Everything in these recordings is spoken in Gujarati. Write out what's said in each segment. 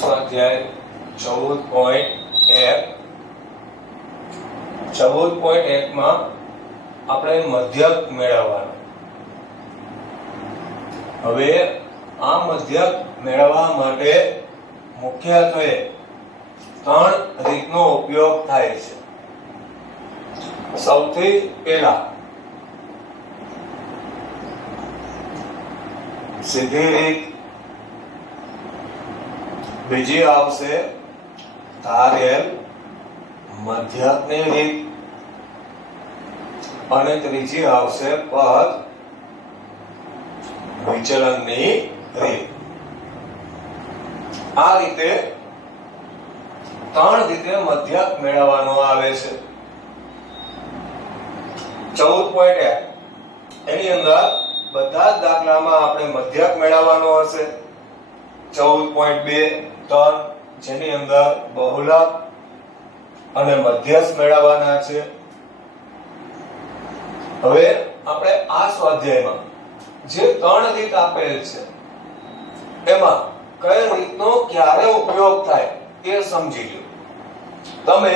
સ્વાધ્યાય 14.1 માં આપણે મધ્યક મેળવવાનો. હવે આ મધ્યક મેળવવા માટે મુખ્યત્વે ત્રણ રીતનો ઉપયોગ થાય છે. સૌથી પહેલા સીધી રીત, બીજી આવશે ધારેલ મધ્યકની રીત અને ત્રીજી આવશે પદ વિચલનની રીત. આ રીતે ત્રણ રીતે મધ્યક મેળવવાનો આવે છે. 14.1 એની અંદર બધા જ દાખલામાં આપણે મધ્યક મેળવવાનો હશે. 14.2 3 જેની અંદર બહુલક અને મધ્યસ્થ મેળવવાના છે. હવે આપણે આ સ્વાધ્યાયમાં જે ત્રણ રીત આપેલ છે એમાં કઈ રીતનો ક્યારે ઉપયોગ થાય તે સમજી લો. તમે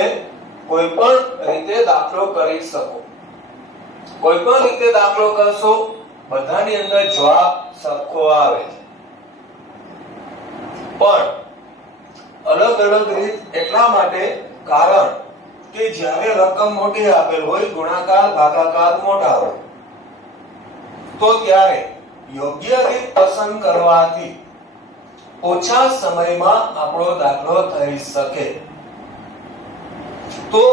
કોઈ પણ રીતે દાખલો કરી શકો. કોઈ પણ રીતે દાખલો કરશો બધાની અંદર જવાબ સરખો આવે છે. પણ અલગ અલગ રીત એટલા માટે કારણ કે જ્યારે રકમ મોટી આપેલ હોય, ગુણાકાર ભાગાકાર મોટા હોય, તો ત્યારે યોગ્ય રીત પસંદ કરવાથી ઓછા સમયમાં આપણો દાખલો થઈ શકે. તો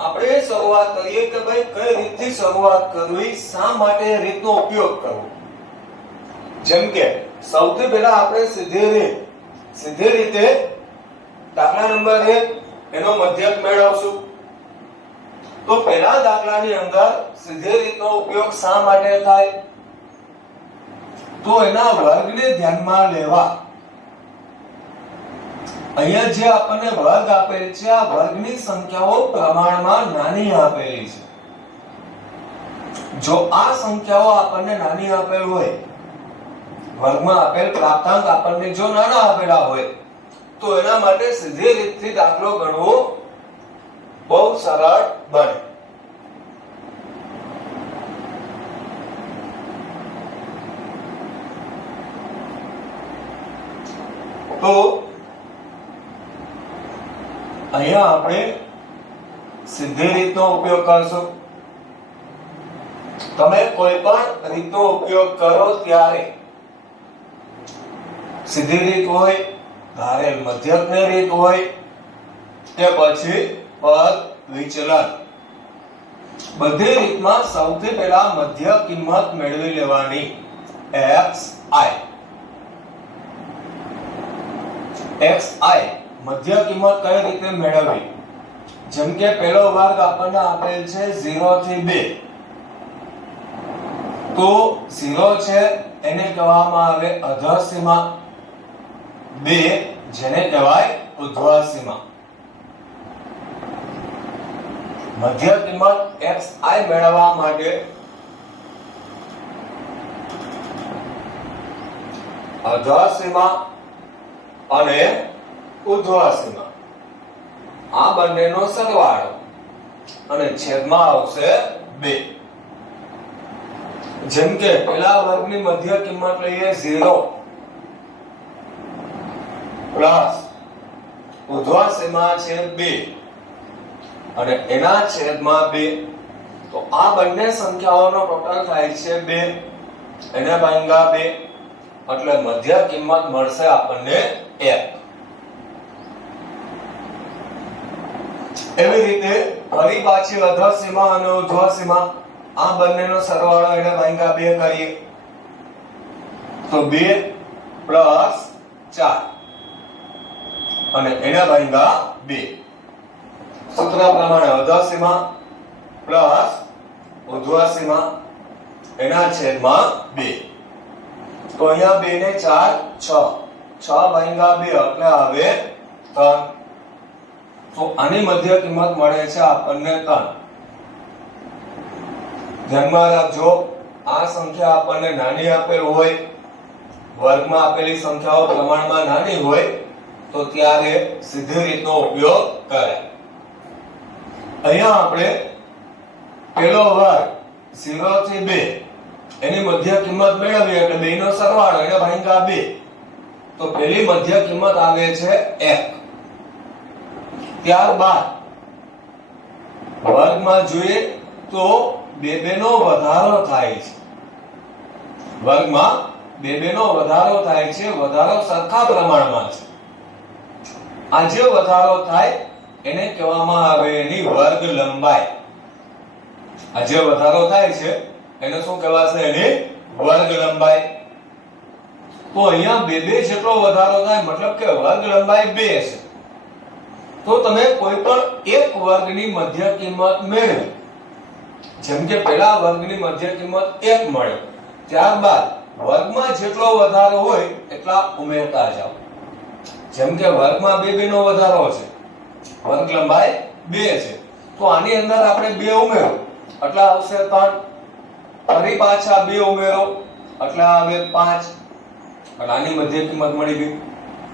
આપણે શરૂઆત કરીએ કે ભાઈ કઈ રીતથી શરૂઆત કરવી, શા માટે રીતનો ઉપયોગ કરવો. જેમ કે સૌથી પહેલા આપણે સીધી રીતે દાખલા નંબર 1 એનો મધ્યક મેળવશું. તો પહેલા દાખલાની અંદર સીધી રીતનો ઉપયોગ શા માટે થાય? તો એના વર્ગને ધ્યાનમાં લેવા. અહીંયા જે આપણને વર્ગ આપેલ છે આ વર્ગની સંખ્યાઓ પ્રમાણમાં નાની આપેલી છે. જો આ સંખ્યાઓ આપણને નાની આપેલ હોય, વર્ગમાં આપેલ પ્રાપ્તાંક આપણને જો નાના આપેલા હોય, તો એના માટે સીધી રીતથી દાખલો ગણવો બહુ સરળ બને. તો અહીંયા આપણે સીધી રીતનો ઉપયોગ કરશું. તમે કોઈ પણ રીતનો ઉપયોગ કરો ત્યારે સીધી રીત હોય, ધારેલ મધ્યકની રીત હોય કે પછી પદ વિચલન, બધી રીતમાં સૌથી પહેલા મધ્યક કિંમત મેળવી લેવાની xi. મધ્ય કિંમત કઈ રીતે મેળવવી? જેમ કે પહેલો વર્ગ આપણને આપેલ છે 0 થી 2. તો 0 છે એને કહેવામાં આવે અધર સીમા, 2 જેને કહેવાય ઉર્ધ્વ સીમા. મધ્ય કિંમત xi મેળવવા માટે અધર સીમા અને ઉર્ધ્વ સીમા આ બંનેનો સરવાળો અને છેદમાં આવશે 2. જેમ કે પહેલા વર્ગની મધ્ય કિંમત લઈએ 0 પ્લસ ઉર્ધ્વ સીમા છે 2 અને એના છેદમાં 2. તો આ બંને સંખ્યાઓનો ટોટલ થાય છે 2, એને ભાગ્યા 2 એટલે મધ્ય કિંમત મળશે આપણને 1. એવી રીતે ફરી પાછી અધર સીમા અને ઉર્ધ્વ સીમા આ બંનેનો સરવાળો એને ભાગ્યા 2 કરીએ તો 2 પ્લસ 4 અને એને ભાગ્યા 2. સૂત્ર પ્રમાણે અધર સીમા પ્લસ ઉર્ધ્વ સીમા એના છેદમાં 2. તો અહીંયા 2 ને 4 6 ભાગ્યા 2 એટલે આવે 3. તો આની મધ્ય કિંમત મળે છે આપણને 3. ધ્યાનમાં રાખજો આ સંખ્યા આપણને નાની આપેલ હોય, વર્ગમાં આપેલી સંખ્યાઓ પ્રમાણમાં નાની હોય તો ત્યારે સીધી રીતનો ઉપયોગ કરે. અહીંયા આપણે પેલો વર્ગ 0 થી 2 એની મધ્ય કિંમત મેળવીએ એટલે બેનો સરવાળો એને ભાગ્યા 2. તો પેલી મધ્ય કિંમત આવે છે 1. ત્યારબાદ વર્ગમાં જોઈએ તો 2 નો વધારો થાય છે. વર્ગમાં 2 નો વધારો થાય છે. વધારો સરખા પ્રમાણમાં છે. આ જે વધારો થાય એને કહેવામાં આવે એની વર્ગ લંબાઈ. આ જે વધારો થાય છે એને શું કહેવાશે? એની વર્ગ લંબાઈ. તો અહીંયા 2 જેટલો વધારો થાય મતલબ કે વર્ગ લંબાઈ 2 છે. તો તમે કોઈ પણ એક વર્ગની મધ્ય કિંમત મેળવો. જેમ કે પહેલા વર્ગની મધ્ય કિંમત 1 મળે, ત્યારબાદ વર્ગમાં જેટલો વધારો હોય એટલા ઉમેરતા જાઓ. જેમ કે વર્ગમાં 2 નો વધારો છે, વર્ગ લંબાઈ 2 છે, તો આની અંદર આપણે 2 ઉમેરો એટલે આવશે 3. ફરી પાછા 2 ઉમેરો એટલે આવે 5. એટલે આની મધ્ય કિંમત મળી ગઈ.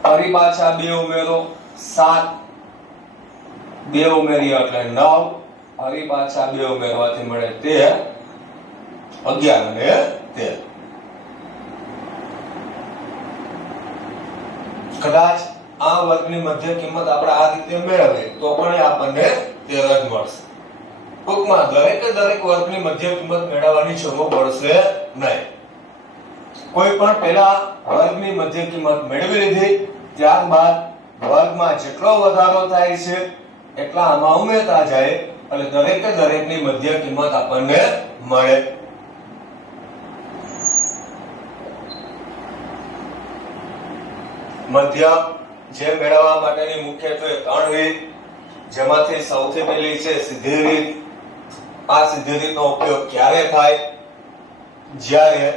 ફરી પાછા 2 ઉમેરો 7. 2 ઉમેરીએ એટલે 9. ફરી પાછા 2 ઉમેરવાથી મળે 13. 11 અને 13. કદાચ આ વર્ગની મધ્ય કિંમત આપણે આ રીતે મેળવીએ તો પણ આપણને 13 જ મળશે. ટૂંકમાં દરેક વર્ગની મધ્ય કિંમત મેળવવાની જરૂર પડશે નહીં. કોઈ પણ પહેલા વર્ગની મધ્ય કિંમત મેળવી લીધી, ત્યારબાદ વર્ગમાં જેટલો વધારો થાય છે એટલા આમાં ઉમેરતા જાય એટલે દરેકની મધ્ય કિંમત આપણને મળે. મધ્ય જે મેળવવા માટેની મુખ્યત્વે 3 રીત, જેમાંથી સૌથી પહેલી છે સીધી રીત. આ સીધી રીતનો ઉપયોગ ક્યારે થાય? જ્યારે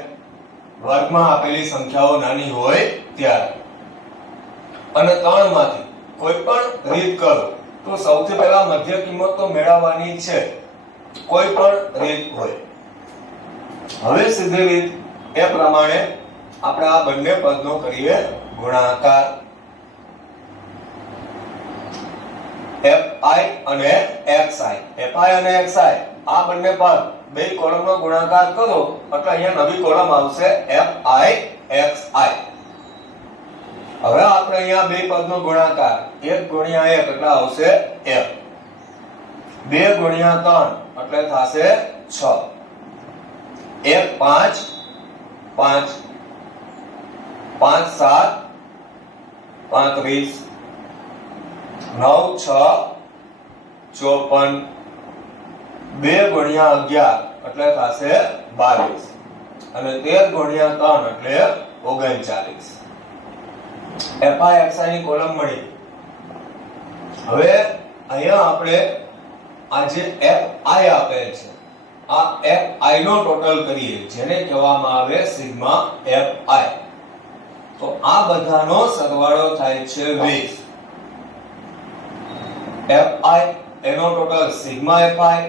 વર્ગમાં આપેલી સંખ્યાઓ નાની હોય ત્યારે. અને 3 માંથી કોઈ પણ રીત કરો તો સૌથી પહેલા મધ્ય કિંમત તો મેળવવાની છે, કોઈ પણ રીત હોય. હવે સીધી રીત એ પ્રમાણે આપણે આ બંને પદનો કરીએ ગુણાકાર. fi અને xi, fi અને xi આ બંને પદ બે કોલમનો ગુણાકાર કરો એટલે અહીંયા નવી કોલમ આવશે fi xi. હવે આપણે અહીંયા બે પદનો ગુણાકાર 1 ગુણ્યા 1 એટલે આવશે f. 2 ગુણ્યા 3 એટલે થશે 6. 1 5 5 5 7 35 9 6 54. 2 ગુણ્યા 11 એટલે થશે 22 અને 13 ગુણ્યા 3 એટલે 39. fi xi ની કોલમ મળી. હવે અહીંયા આપણે આ જે fi આપેલ છે આ fi નો ટોટલ કરીએ જેને કહેવામાં આવે સિગ્મા fi. તો આ બધાનો સરવાળો થાય છે 20. fi એનો ટોટલ સિગ્મા fi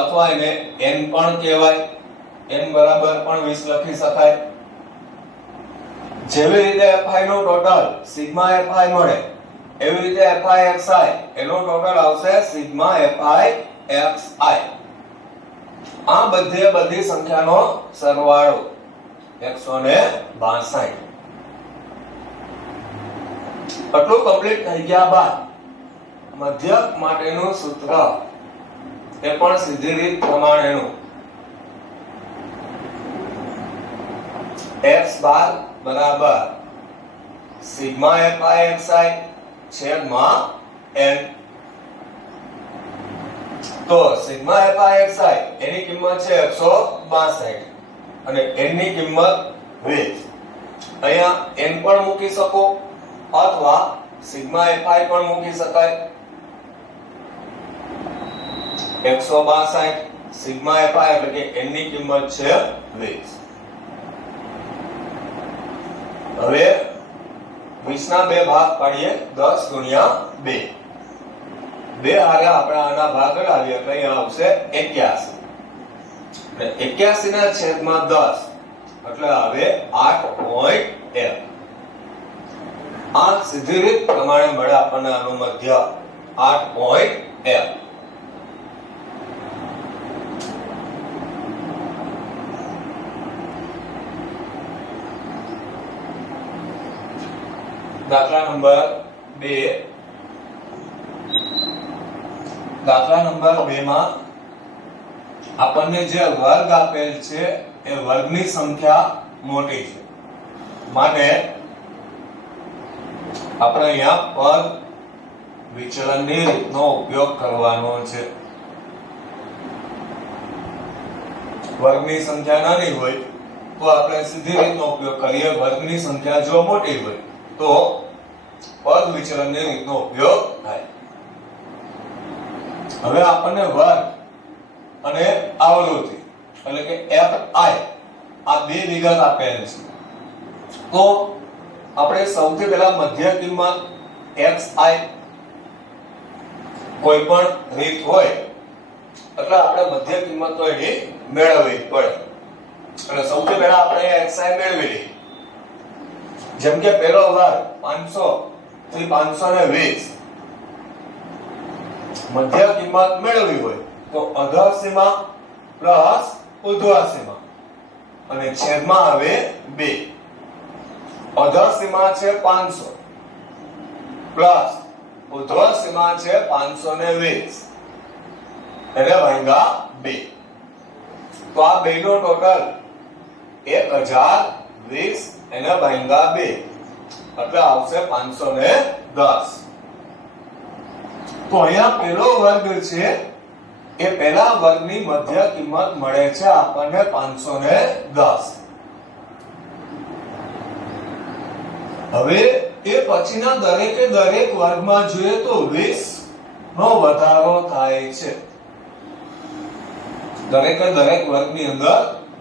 અથવા એને n પણ કહેવાય. n બરાબર પણ 20 લખી શકાય. જેવી રીતે fi નો ટોટલ સિગ્મા fi મળે એવી રીતે fi xi એનો ટોટલ આવશે સિગ્મા fi xi. આ બધી સંખ્યાનો સરવાળો 162. આટલું કમ્પ્લીટ થઈ ગયા બાદ મધ્યક માટેનું સૂત્ર એ પણ સીધી રીત પ્રમાણેનું x બાર બરાબર સિગ્મા fi xi છેદમાં n. તો સિગ્મા fi xi એની કિંમત છે 162 અને n ની કિંમત 20. અહીંયા n પણ મૂકી શકો અથવા સિગ્મા fi પણ મૂકી શકાય. 162 સિગ્મા fi એટલે કે n ની કિંમત છે 20. હવે 20 ના બે ભાગ પાડીએ 10 ગુણ્યા 2. 2 હારે આપણે આના ભાગ કરાવીએ એટલે અહીંયા આવશે 81 અને 81 ના છેદમાં 10 એટલે આવે 8.1. આ સીધી રીત પ્રમાણે મળે આપણને આનું મધ્ય 8.1. દાખલા નંબર 2. દાખલા નંબર 2 માં આપણને જે વર્ગ આપેલ છે એ વર્ગની સંખ્યા મોટી છે, માટે આપણે અહીંયા પદ વિચલનની રીતનો ઉપયોગ કરવાનો છે. વર્ગની સંખ્યા નાની હોય તો આપણે સીધી રીતનો ઉપયોગ કરીએ, વર્ગની સંખ્યા જો મોટી હોય તો પદ વિચલનની રીતનો ઉપયોગ થાય. હવે આપણને વર્ગ અને આવૃત્તિ એટલે કે fi આ બે વિગત આપેલ છે. તો આપણે સૌથી પહેલા મધ્ય કિંમત xi કોઈ પણ રીત હોય એટલે આપણે મધ્ય કિંમત તો એની મેળવવી પડે. એટલે સૌથી પહેલા આપણે xi મેળવી લઈએ. જેમ કે પહેલો વર્ગ 500 થી 520 મધ્ય કિંમત મેળવવી હોય તો અધર સીમા પ્લસ ઉર્ધ્વ સીમા અને છેદમાં આવે 2. અધર સીમા છે 500 પ્લસ ઉર્ધ્વ સીમા છે 520 એને ભાગ્યા 2. તો આ બે નો ટોટલ 1020 એને ભાગ્યા 2 એટલે આવશે 510. તો અહીંયા પહેલો વર્ગ છે એ પહેલા વર્ગની મધ્ય કિંમત મળે છે આપણને 510. હવે એ પછીના દરેકે દરેક વર્ગમાં જોઈએ તો 20 નો વધારો થાય છે. દરેકે દરેક વર્ગની અંદર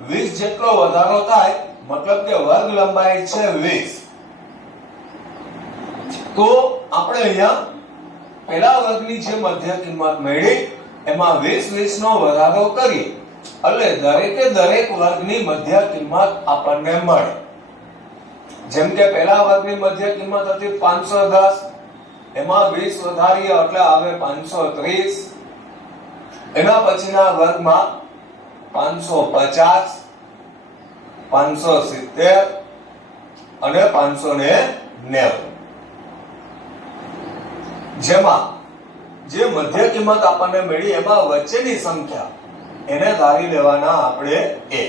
20 જેટલો વધારો થાય, મતલબ કે વર્ગ લંબાઈ છે 20. તો આપણે અહીંયા પહેલા વર્ગની જે મધ્ય કિંમત મળી એમાં 20 નો વધારો કરી એટલે દરેકે દરેક વર્ગની મધ્ય કિંમત આપણને મળે. જેમ કે પહેલા વર્ગની મધ્ય કિંમત હતી 510, એમાં 20 વધારીએ એટલે આવે 530. એના પછીના વર્ગમાં 550, 570 અને 590. જેમાં જે મધ્ય કિંમત આપણને મળી એમાં વચ્ચેની સંખ્યા એને ધારી લેવાના આપણે a.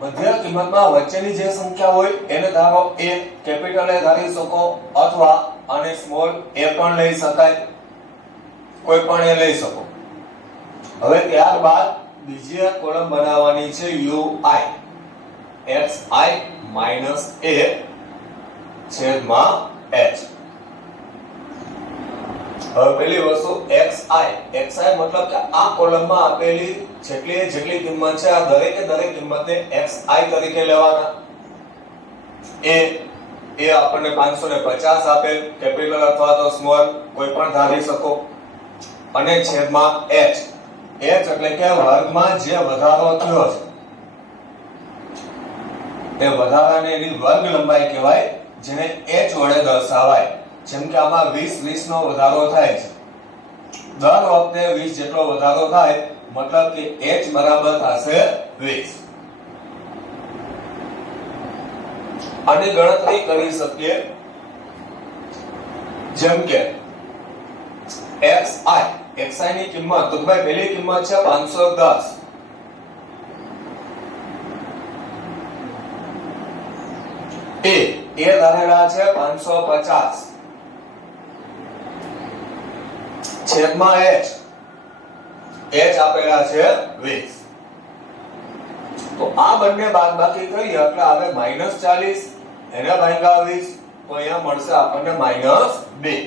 મધ્ય કિંમતમાં વચ્ચેની જે સંખ્યા હોય એને ધારો a, કેપિટલ એ ધારી શકો અથવા આને સ્મોલ a પણ લઈ શકાય, કોઈ પણ એ લઈ શકો. હવે ત્યારબાદ બીજી એક કોલમ બનાવવાની છે ui xi a છેદમાં h. હવે પેલી વસ્તુ xi મતલબ કે આ કોલમમાં આપેલી જેટલી કિંમત છે આ દરેકે દરેક કિંમતને xi તરીકે લેવાના. એ આપણને 550 આપેલ, કેપિટલ અથવા તો સ્મોલ કોઈ પણ ધારી શકો. અને છેદમાં h એટલે કે વર્ગમાં જે વધારો થયો છે તે વધારાને એની વર્ગ લંબાઈ કહેવાય, જેને h વડે દર્શાવાય. જેમ કે આમાં 20 નો વધારો થાય છે. દર વખતે 20 જેટલો વધારો થાય મતલબ કે h બરાબર થશે 20. આની ગણતરી કરી શકીએ. જેમ કે xi ની કિંમત તો ભાઈ પહેલી કિંમત છે 510. એ ધારેલા છે 550 છેદમાં h આપેલા છે 20. તો આ બંને બાદબાકી કરીએ એટલે આવે -40 એને ભાગ્યા 20 તો અહીંયા મળશે આપણને -2.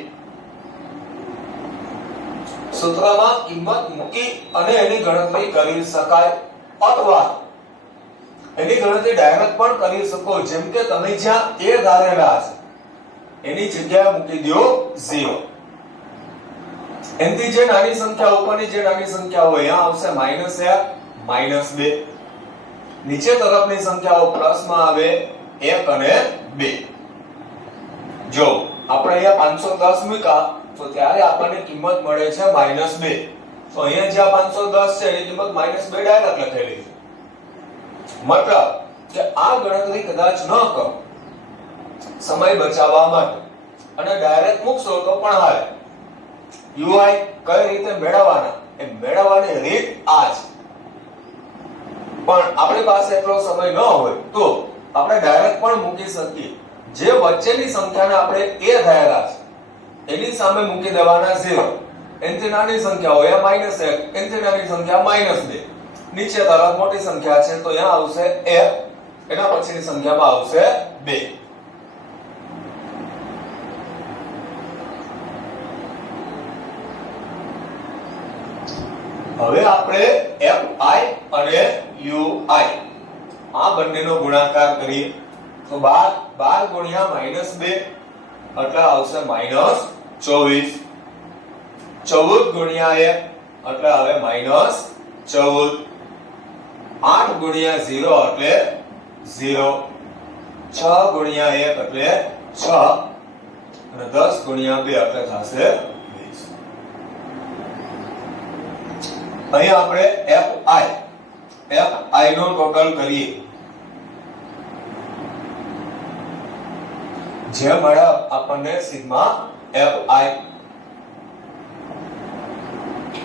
સૂત્રમાં કિંમત મૂકી અને એની ગણતરી કરી શકાય અથવા એની ગણતરી ડાયરેક્ટ પણ કરી શકો, જેમ કે તમે જ્યાં a ધારેલા છે એની જગ્યાએ મૂકી દો 0. એનથી જે નાની સંખ્યા ઉપરની જે નાની સંખ્યા હોય અહીંયા આવશે -1 -2. નીચે તરફની સંખ્યાઓ પ્લસમાં આવે 1 અને 2. જો આપણે અહીંયા 510 મૂક્યા તો ત્યારે આપણને કિંમત મળે છે -2. તો અહીંયા જ્યાં 510 છે એની કિંમત -2 ડાયરેક્ટ લખેલી છે. મતલબ કે આ ગણતરી કદાચ ન કરો સમય બચાવવા માટે અને ડાયરેક્ટ મૂકશો તો પણ હાલે. UI કઈ રીતે મેળવવાના એ મેળવવાની રીત આ છે. પણ આપણી પાસે એટલો સમય ન હોય તો આપણે ડાયરેક્ટ પણ મૂકી શકીએ. જે વચ્ચેની સંખ્યાને આપણે a ધારેલા છે એની સામે મૂકી દેવાના 0. એનથી નાની સંખ્યા હોય -1, એનથી નાની સંખ્યા -2. નીચે તરફ મોટી સંખ્યા છે તો અહીંયા આવશે 1, એના પછીની સંખ્યામાં આવશે 2. હવે આપણે fi અને ui આ બંનેનો ગુણાકાર કરીએ તો 12 ગુણ્યા -2 એટલે આવશે -24. 14 ગુણ્યા 1 એટલે આવે -14. 8 ગુણ્યા 0 એટલે 0. 6 ગુણ્યા 1 એટલે 6 અને 10 ગુણ્યા 2 એટલે થશે 20. અહીં આપણે fi નો ટોટલ કરીએ. જે મળે આપણને સિગ્મા fi.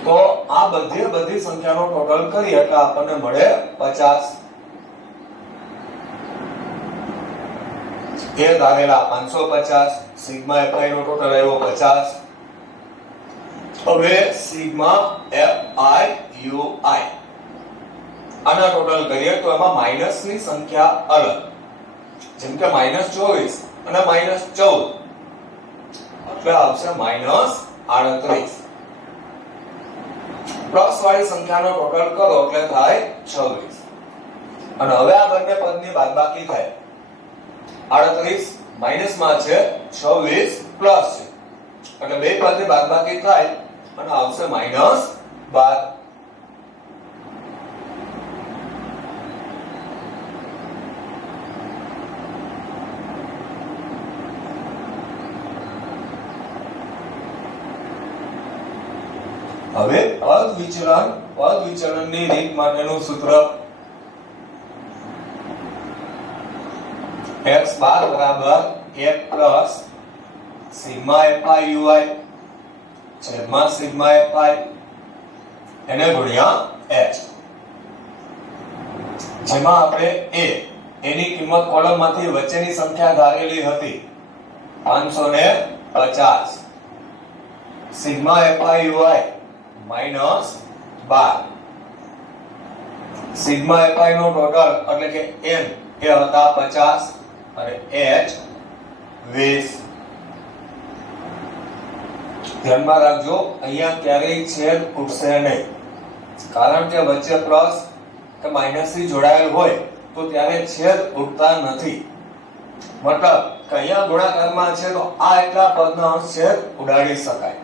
તો આ બધી સંખ્યાનો ટોટલ કરીએ એટલે આપણને મળે 50. એ ધારેલા 550. સિગ્મા fi નો ટોટલ આવ્યો 50. હવે સિગ્મા fi ui આના ટોટલ કરીએ તો એમાં માઈનસ ની સંખ્યા અલગ, જેમ કે -24 અને -14 એટલે આવશે -38. પ્લસ વાળી સંખ્યાનો ટોટલ કરો એટલે થાય 26. અને હવે આ બંને પદની બાદબાકી થાય. 38 માઈનસમાં છે, 26 પ્લસ છે, એટલે બે પદની બાદબાકી થાય અને આવશે -12. હવે પદ વિચલનની રીત માટેનું સૂત્ર x બાર બરાબર 1 પ્લસ સિગ્મા fi ui છેદમાં સિગ્મા fi એને ગુણ્યા h. જેમાં આપણે a એની કિંમત કોલમમાંથી વચ્ચેની સંખ્યા ધારેલી હતી 550. Sigma fi ui -12. Sigma fi નો ટોટલ એટલે કે n એ હતા 50 અને h 20. ધ્યાનમાં રાખજો અહીંયા ક્યારેય છેદ ઉઠશે નહીં, કારણ કે વચ્ચે પ્લસ કે માઈનસ થી જોડાયેલ હોય તો ત્યારે છેદ ઉઠતા નથી. મતલબ કે અહીંયા ગુણાકારમાં છે તો આ એટલા પદનો છેદ ઉડાડી શકાય.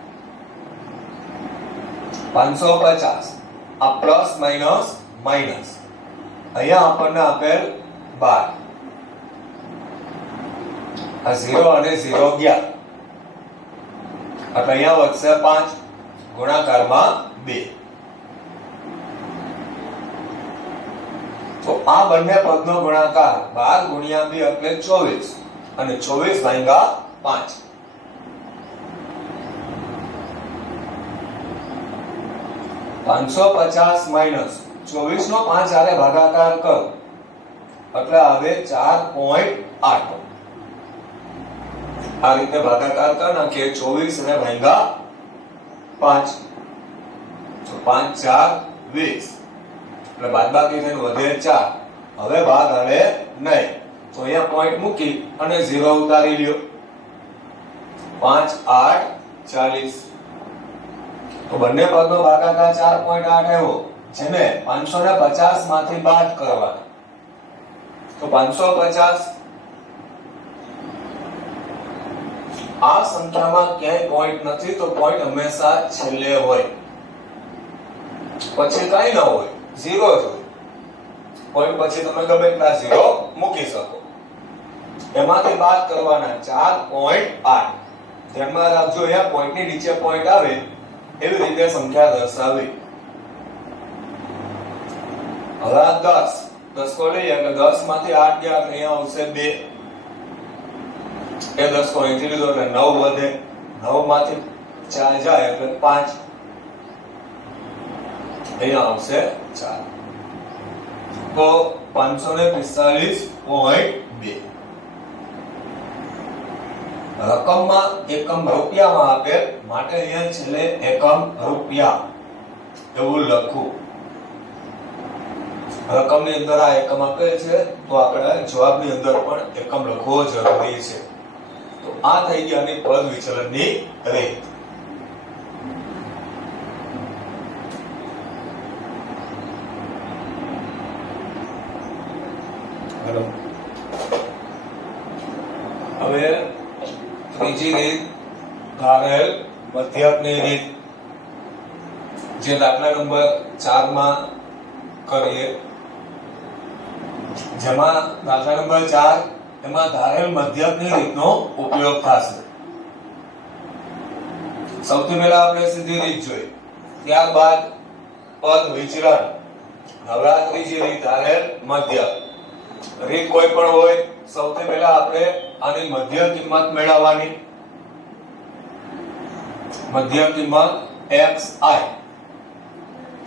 550 આ પ્લસ માઈનસ માઈનસ અહીંયા આપણને આપેલ 12. આ 0 અને 0 ગયા એટલે અહીંયા વધશે 5 ગુણાકારમાં 2. તો આ બંને પદનો ગુણાકાર 12 ગુણ્યા 2 એટલે 24 અને 24 ભાગ્યા 5. -550 24 નો 5 આરે ભાગાકાર કરો એટલે આવે 4.8. આ રીતે ભાગાકાર કરી નાખીએ 24 અને ભાગ્યા 5 તો 5 4 20 એટલે બાદબાકી થઈને વધે 4. હવે ભાગ આવે નહીં તો અહીંયા પોઈન્ટ મૂકી અને 0 ઉતારી લ્યો. 5 8 40. તો બંને પદનો ભાગાકાર 4.8 આવ્યો, જેને 550 માંથી બાદ કરવાના. તો 550 આ સંખ્યામાં ક્યાંય પોઈન્ટ નથી, તો પોઈન્ટ હંમેશા છેલ્લે હોય, પછી કાઈ ના હોય, 0 જ હોય. પોઈન્ટ પછી તમે ગમે એટલા 0 મૂકી શકો. એમાંથી બાદ કરવાના 4.8. ધ્યાનમાં રાખજો, અહીંયા પોઈન્ટ ની નીચે પોઈન્ટ આવે એવી રીતે સંખ્યા દર્શાવવી. હવે આ 10 કો લઈએ એટલે 10 માંથી 8 ગયા એટલે અહીંયા આવશે 2. એ 10 કો અહીંથી લીધો એટલે 9 વધે, 9 માંથી 4 જાય એટલે 5, અહીંયા આવશે 4. તો 545.2. રકમમાં એકમ રૂપિયામાં આપેલ માટે અહીંયા છેલ્લે એકમ રૂપિયા એવું લખવું. રકમની અંદર આ એકમ આપેલ છે તો આપણે જવાબની અંદર પણ એકમ લખવો જરૂરી છે. તો આ થઈ ગયાની પદ વિચલનની રીત. હવે ત્રીજી રીત ધારેલ મધ્યકની રીત, જે દાખલા નંબર 4 માં કરીએ, જેમાં દાખલા નંબર 4 એમાં ધારેલ મધ્યકની રીતનો ઉપયોગ થશે. સૌથી પહેલા આપણે સીધી રીત જોઈ, ત્યારબાદ પદ વિચલન. હવે આ ત્રીજી રીત ધારેલ મધ્યક. રીત કોઈ પણ હોય, સૌથી પહેલા આપણે આની મધ્ય કિંમત મેળવવાની. મધ્ય કિંમત xi.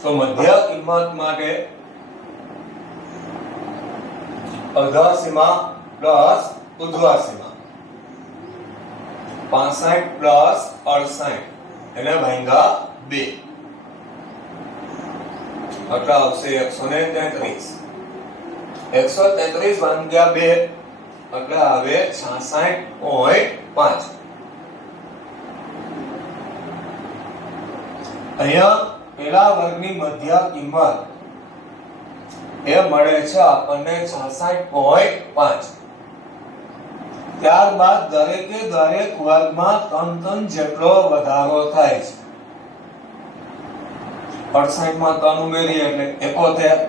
તો મધ્ય કિંમત માટે અર્ધ સીમા પ્લસ ઉર્ધ્વ સીમા 65 પ્લસ 68 એને ભાગ્યા 2 એટલે આવશે 133. 133 ભાગ્યા 2 એટલે આવે 66.5. અહીંયા પેલા વર્ગની મધ્ય કિંમત એ મળે છે આપણને 66.5. ત્યારબાદ દરેકે દરેક વર્ગમાં 3 જેટલો વધારો થાય છે. 68 માં 3 ઉમેરીએ એટલે 71,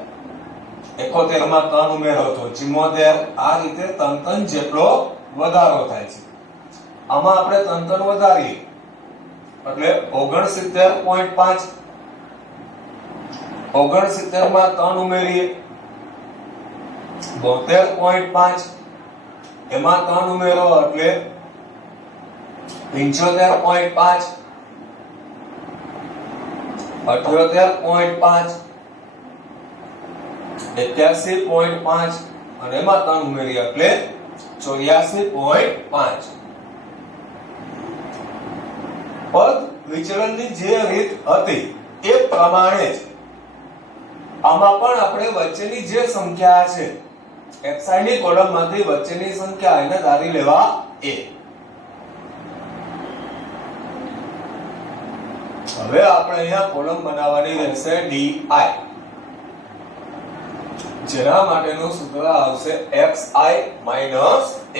71 માં 3 ઉમેરો તો 74. આ રીતે 3 જેટલો વધારો થાય છે. આમાં આપણે 3 વધારીએ એટલે 69.5. 69 માં 3 ઉમેરીએ 72.5. એમાં 3 ઉમેરો એટલે 75.5. 78.5. 81.5 અને એમાં 3 ઉમેરીએ એટલે 84.5. પદ વિચલનની જે રીત હતી એ પ્રમાણે જ આમાં પણ આપણે વચ્ચેની જે સંખ્યા છે xi ની કોલમમાંથી વચ્ચેની સંખ્યા એને ધારી લેવા a. હવે આપણે અહીંયા કોલમ બનાવવાની રહેશે di, જેના માટેનું સૂત્ર આવશે xi - a.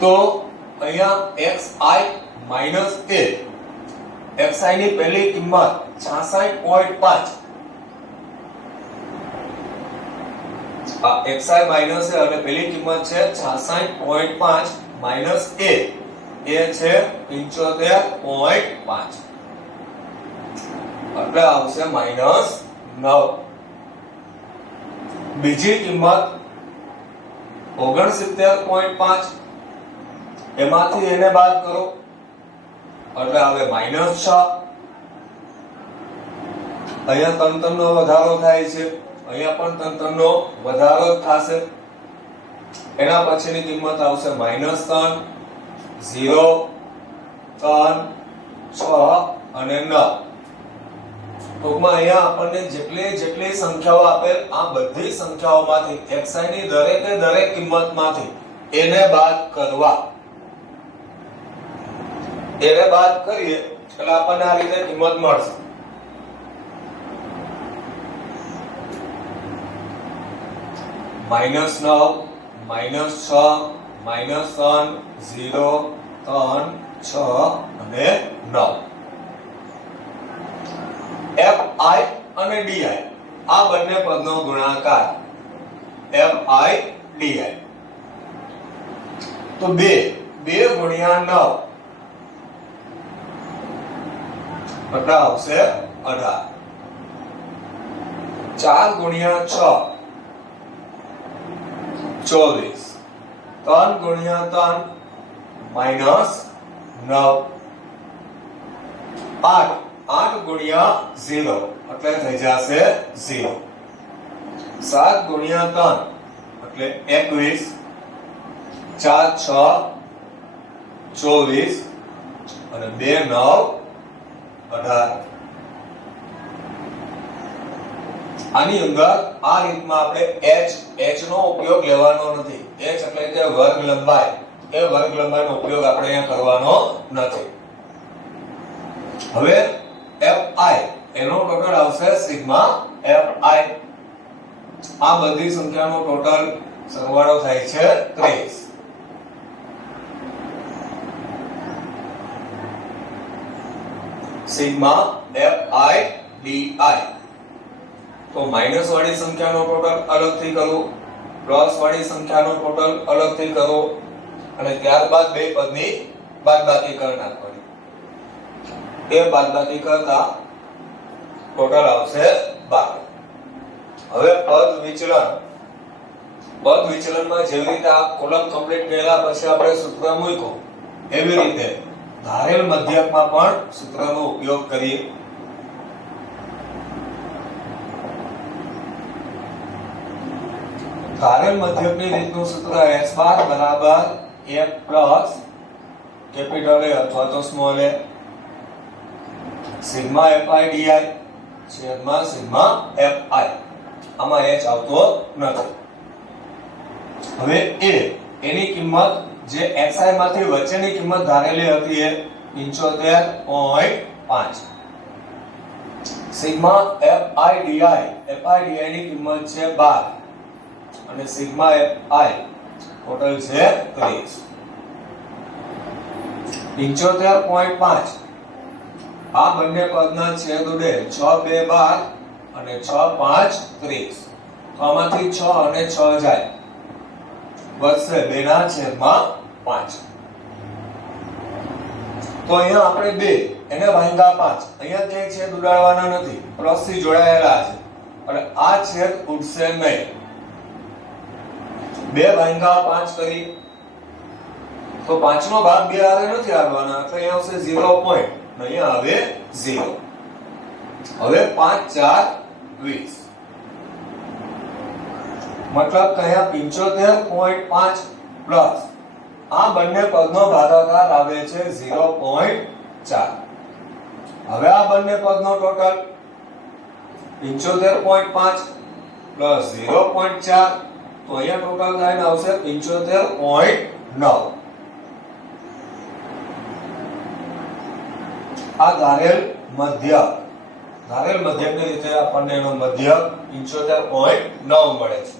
તો અહીંયા xi માઈનસ a, xi ની પહેલી કિંમત 66.5. આ xi માઈનસ a અને પહેલી કિંમત છે 66.5 માઈનસ a એ છે 75.5 એટલે આવશે -9. બીજી કિંમત 69.5 એમાંથી એને બાદ કરો એટલે આવે -6. અહીંયા 3 નો વધારો થાય છે, અહીંયા પણ 3 નો વધારો થશે. એના પછીની કિંમત આવશે -3, 0, 3, 6 અને 9. ટૂંકમાં અહીંયા આપણને જેટલી સંખ્યાઓ આપેલ આ બધી સંખ્યાઓમાંથી xi ની દરેકે દરેક કિંમતમાંથી એને બાદ કરવા. એને બાદ કરીએ એટલે આપણને આ રીતે કિંમત મળશે. -9 -6 -3 0 3 6 અને 9. fi અને di આ બંને પદનો ગુણાકાર fi di. તો 2 ગુણ્યા 9 એટલે આવશે 18. 4 ગુણ્યા 6 24. 3 ગુણ્યા 3 -9. 8 ગુણ્યા 0 એટલે થઈ જશે 0. 7 ગુણ્યા 3 એટલે 21. 4 6 24 અને 2 9 18. આની અંદર આ રીતમાં આપણે h નો ઉપયોગ લેવાનો નથી. h એટલે કે વર્ગ લંબાઈ, એ વર્ગ લંબાઈનો ઉપયોગ આપણે અહીંયા કરવાનો નથી. હવે fi એનો ટોટલ આવશે સિગ્મા fi. આ બધી સંખ્યાનો ટોટલ સરવાળો થાય છે 30. Sigma fi di. તો માઈનસ વાળી સંખ્યાનો ટોટલ અલગથી કરો, પ્લસ વાળી સંખ્યાનો ટોટલ અલગથી કરો અને ત્યારબાદ બે પદની બાદબાકી કરી નાખવાની. એ બાદબાકી કરતા ટોટલ આવશે 12. હવે પદ વિચલનમાં જેવી રીતે આ કોલમ કમ્પ્લીટ કર્યા પછી આપણે સૂત્ર મૂક્યો એવી રીતે ધારેલ મધ્યકમાં પણ સૂત્રનો ઉપયોગ કરીએ. ધારેલ મધ્યકની રીતનું સૂત્ર x બાર બરાબર 1 પ્લસ કેપિટલ A અથવા તો small a sigma fi di છેદમાં સિગ્મા fi. આમાં h આવતો નથી. હવે a એની કિંમત જે xi માંથી વચ્ચેની કિંમત ધારેલી હતી એ 75.5. સિગ્મા fi di ની કિંમત છે 12 અને સિગ્મા fi ટોટલ છે 30. 75.5 આ બંને પદના છેદ ઉડે 6 2 12 અને 6 5 30. તો આમાંથી 6 અને 6 જાય, વધશે 2 ના છેદમાં 5. તો અહીંયા આપણે 2 એને ભાગ્યા 5, અહીંયા ક્યાંય છેદ ઉડાડવાના નથી, પ્લસ થી જોડાયેલા છે અને આ છેદ ઉડશે નહીં. 2 ભાગ્યા 5 કરી તો 5 નો ભાગ 2 આરે નથી આવવાના એટલે અહીંયા આવશે 0 પોઈન્ટ, અહીંયા આવે 0. હવે 5 4 20 મતલબ કે અહીંયા 75.5 પ્લસ આ બંને પદનો ભાગાકાર આવે છે 0.4. હવે આ બંને પદનો ટોટલ 75.5 પ્લસ 0.4 તો અહીંયા ટોટલ લાઈન આવશે 75.9. આ ધારેલ મધ્યકની રીતે આપણને એનો મધ્યક 75.9 મળે છે.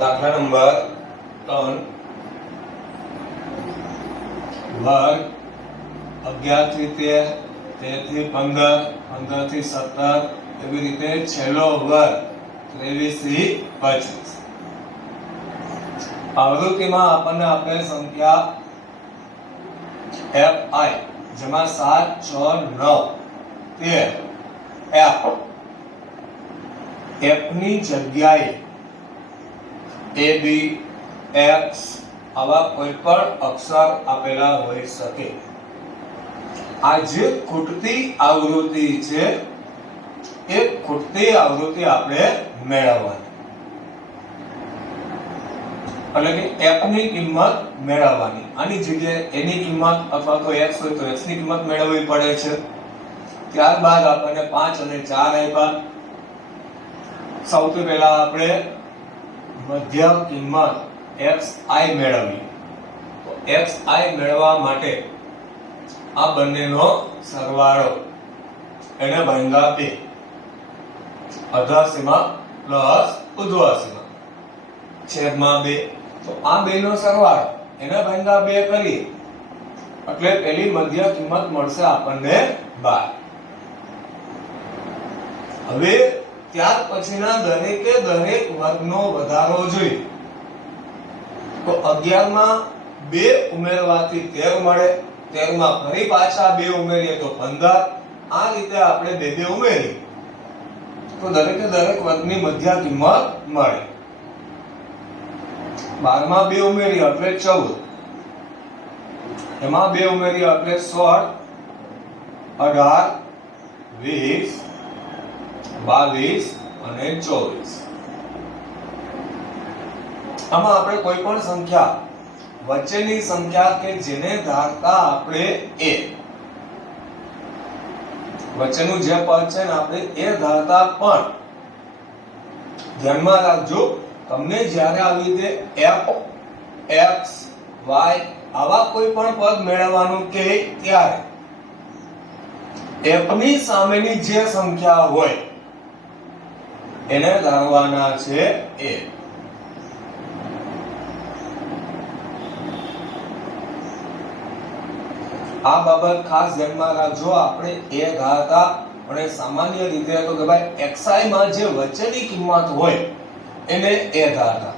દાખલા નંબર 3 વર્ગ 11 થી 13, 13 થી 15, 15 થી 17 એવી રીતે છેલ્લો વર્ગ 23 થી 25. આવૃત્તિમાં આપણને આપેલ સંખ્યા fi જેમાં 7 6 9 13 f ની જગ્યાએ a b x આવા કોઈ પણ અક્ષર આપેલા હોઈ શકે. આ જે ખૂટતી આવૃત્તિ છે એ ખૂટતી આવૃત્તિ આપણે મેળવવાની, એટલે કે f ની કિંમત મેળવવાની. આની જગ્યાએ a ની કિંમત અથવા તો x હોય તો x ની કિંમત મેળવવી પડે છે. ત્યારબાદ આપણને 5 અને 4 આપ્યા. સૌથી પહેલા આપણે મધ્યમ કિંમત xi મેળવીએ. તો xi મેળવવા માટે આ બંનેનો સરવાળો એને ભાંગ્યા 2, અધા સીમા પ્લસ ઉર્ધ્વ સીમા છેદમાં 2. તો આ બેનો સરવાળો એને ભાંગ્યા 2 કરીએ એટલે પેલી મધ્ય કિંમત મળશે આપણને 12. હવે ત્યાર પછીના દરેકે દરેક વર્ગનો વધારો જોઈએ. તો 11 માં 2 ઉમેરવાથી 13 મળે, 13 માં ફરી પાછા 2 ઉમેરીએ તો 15. આ રીતે આપણે 2 ઉમેરીએ તો દરેકે દરેક વર્ગની મધ્ય કિંમત મળે. 12 માં 2 ઉમેરીએ એટલે 14, એમાં 2 ઉમેરીએ એટલે 16, 18, 20, 22 અને 24. આમાં આપણે કોઈ પણ સંખ્યા વચ્ચેની સંખ્યા કે જેને ધારતા આપણે a, વચ્ચેનું જે પદ છે ને આપણે એ ધારતા પણ ધ્યાનમાં રાખજો. તમને જ્યારે આવી રીતે f, x, y આવા કોઈ પણ પદ મેળવવાનું કે ત્યારે f ની સામેની જે સંખ્યા હોય એને ધારવાના છે a. આ બાબત ખાસ ધ્યાનમાં રાખજો. આપણે a ધારતા અને સામાન્ય રીતે તો કે ભાઈ xi માં જે વચ્ચેની કિંમત હોય એને a ધારતા.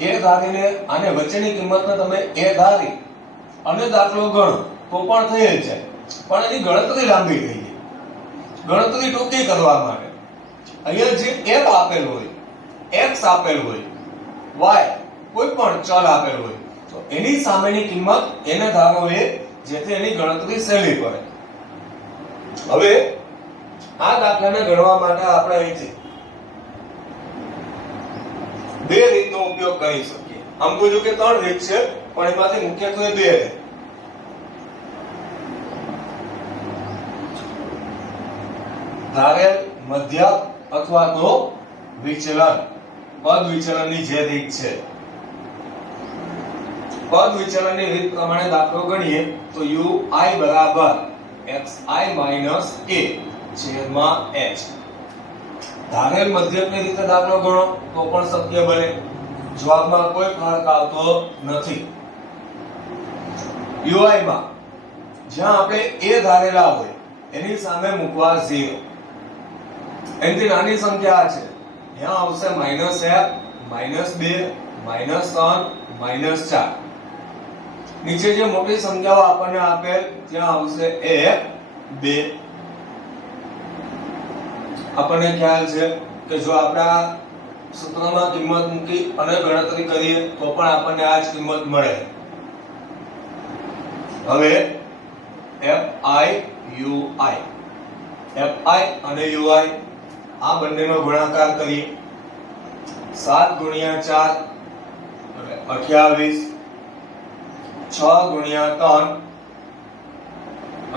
a ધારીને આને વચ્ચેની કિંમતને તમે a ધારી અને દાખલો ગણો તો પણ થઈ જ જાય, પણ એની ગણતરી લાંબી થઈ જાય. ગણતરી ટૂંકી કરવા માટે અહીંયા જે f આપેલ હોય, x આપેલ હોય, y કોઈ પણ ચલ આપેલ હોય તો એની સામેની કિંમત એને ધારો એ, જેથી એની ગણતરી સહેલી પડે. હવે આ દાખલાને ગણવા માટે આપણે અહીંથી બે રીતનો ઉપયોગ કરી શકીએ. આમ કહું કે 3 રીત છે, પણ એમાંથી મુખ્યત્વે 2 રીત. ધારેલ, મધ્ય અથવા તો વિચલન, પદ વિચલનની જે રીત છે. પદ વિચલનની રીત પ્રમાણે દાખલો ગણીએ તો ui બરાબર xi માઈનસ a છેદમાં h. ધારેલ મધ્યકની રીતે દાખલો ગણો તો પણ શક્ય બને. જવાબમાં કોઈ ફરક આવતો નથી. ui માં જ્યાં આપણે a ધારેલા હોય એની સામે મૂકવા 0. એનાથી નાની સંખ્યા છે ત્યાં આવશે -1, -2, -3, -4. નીચે જે મોટી સંખ્યાઓ આપણને આપેલ ત્યાં આવશે 1, 2. આપણને ખ્યાલ છે કે જો આપણે આ સૂત્રમાં કિંમત મૂકી અને ગણતરી કરીએ તો પણ આપણને આ જ કિંમત મળે. હવે fi અને ui આ બંનેનો ગુણાકાર કરીએ. 7 ગુણ્યા 4 એટલે 28, 6 ગુણ્યા 3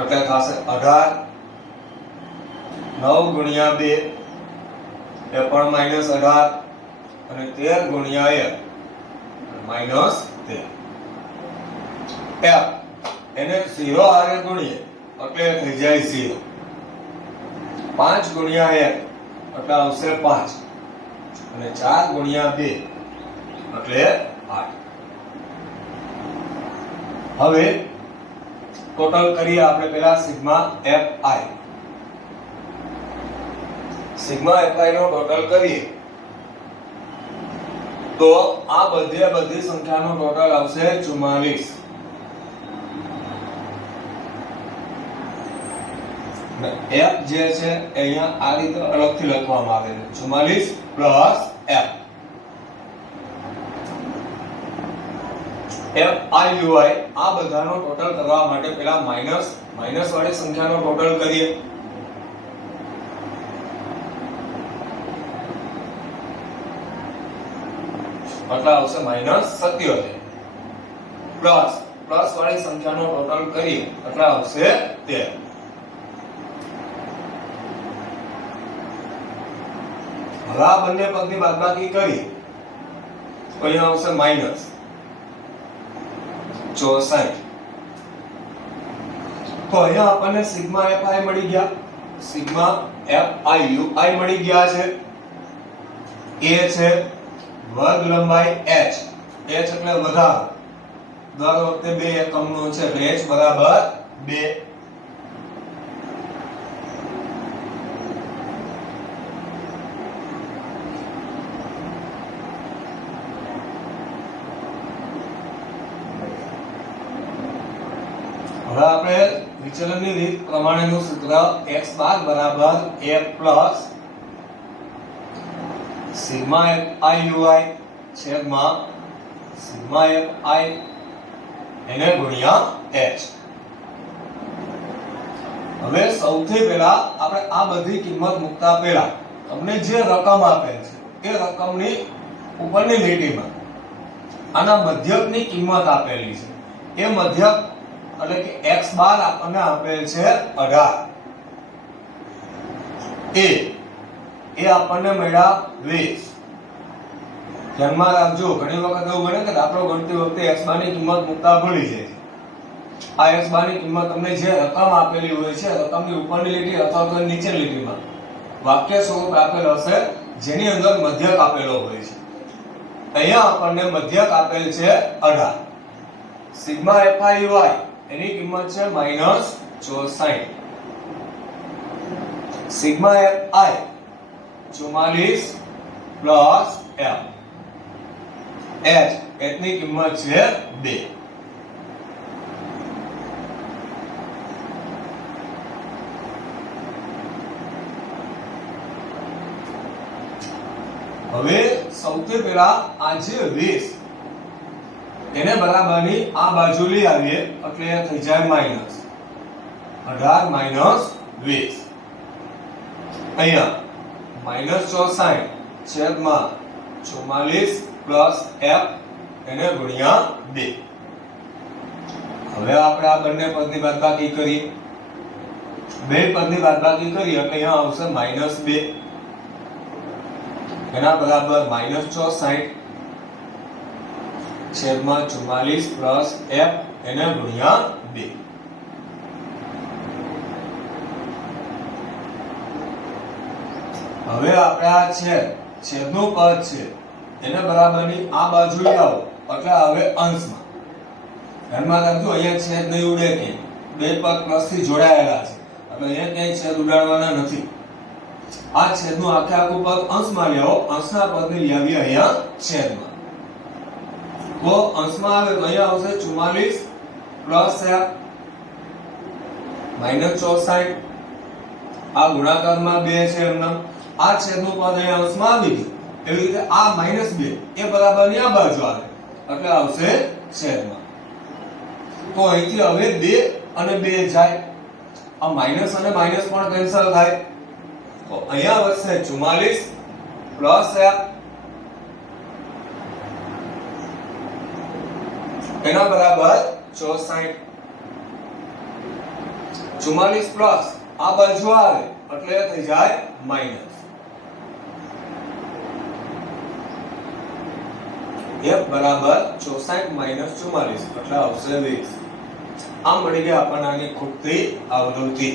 એટલે થશે 18, 9 ગુણ્યા 2 એ પણ -18 અને 13 ગુણ્યા 1 -13. f એને 0 હારે ગુણીએ એટલે થઈ જાય 0. 5 ગુણ્યા 1 એટલે આવશે 5 અને 4 ગુણ્યા 2 એટલે 8. હવે ટોટલ કરીએ આપણે પહેલા સિગ્મા fi નો ટોટલ કરીએ તો આ બધી સંખ્યાનો ટોટલ આવશે 44. f જે છે અહીંયા આ રીતે અલગથી લખવામાં આવે છે 44 પ્લસ f. fi આ બધાનો ટોટલ કરવા માટે પહેલા માઈનસ વાળી સંખ્યાનો ટોટલ કરીએ. એટલે આવશે -77 પ્લસ વાળી સંખ્યાનો ટોટલ કરીએ એટલે આવશે 13. હવે આ બંને પદની બાદબાકી કરીએ તો અહીંયા આવશે માઈનસ 64. તો અહીંયા આપણને સિગ્મા fi મળી ગયા, સિગ્મા fiui મળી ગયા છે. એ છે વર્ગ લંબાઈ h, h એટલે વધારો, દર વખતે 2 એકમનો છે એટલે h બરાબર 2. હવે આપણે વિચલનની રીત પ્રમાણેનું સૂત્ર x બાર બરાબર a પ્લસ સિગ્મા fiui છેદમાં સિગ્મા fi એને ગુણ્યા h. હવે સૌથી પહેલા આપણે આ બધી કિંમત મૂકતા પહેલા તમને જે રકમ આપેલ છે એ રકમની ઉપરની લીટીમાં આના મધ્યકની કિંમત આપેલી છે. એ મધ્યક એટલે કે x બાર આપણને આપેલ છે 18. એ આપણને મળ્યા 20. ધ્યાનમાં રાખજો, ઘણી વખત એવું બને કે દાખલો ગણતી વખતે x બાર ની કિંમત મૂકતા ભૂલી જાય છે. આ x બાર ની કિંમત તમને જે રકમ આપેલી હોય છે રકમની ઉપરની લીટી અથવા તો નીચેની લીટીમાં વાક્ય સ્વરૂપ આપેલ હશે જેની અંદર મધ્યક આપેલો હોય છે. અહીંયા આપણને મધ્યક આપેલ છે 18. સિગ્મા fiui એની કિંમત છે -64. Sigma fi 44 plus f, h ની કિંમત છે 2. હવે સૌથી પહેલા આ જે 20 એને બરાબરની આ બાજુ લઈ આવીએ એટલે થઈ જાય માઈનસ 18 માઈનસ 20. અહીંયા -64 છેદમાં 44 પ્લસ f એને ગુણ્યા 2. હવે આપણે આ બંને પદની બાદબાકી કરીએ. બે પદની બાદબાકી કરીએ એટલે અહીંયા આવશે -2 એના બરાબર -64 છેદમાં 44 પ્લસ f એને ગુણ્યા 2. હવે આપણે આ છેદનું પદ છે એને બરાબરની આ બાજુ લઈ આવો એટલે હવે અંશમાં. ધ્યાનમાં રાખજો અહીંયા છેદ નહીં ઉડે કે બે પદ પ્લસ થી જોડાયેલા છે એટલે અહીંયા ક્યાંય છેદ ઉડાડવાના નથી. આ છેદનું આખે આખું પદ અંશમાં લઈ આવો, અંશના પદને લઈ આવીએ અહીંયા છેદમાં. તો અંશમાં આવે તો અહીંયા આવશે 44 પ્લસ f -64. આ ગુણાકારમાં 2 છે એમના. આ છેદનું પદ અહીંયા અંશમાં આવી ગયું. એવી રીતે આ -2 એ બરાબરની આ બાજુ આવે એટલે આવશે છેદમાં. તો અહીંથી હવે 2 અને 2 જાય, આ માઈનસ અને માઈનસ પણ કેન્સલ થાય. તો અહીંયા વધશે 44 પ્લસ f એના બરાબર 64. 44 પ્લસ આ બાજુ આવે એટલે થઈ જાય માઈનસ. f બરાબર 64 માઈનસ 44 એટલે આવશે 20. આ મળી ગયા આપણને આની ખૂટતી આવૃત્તિ.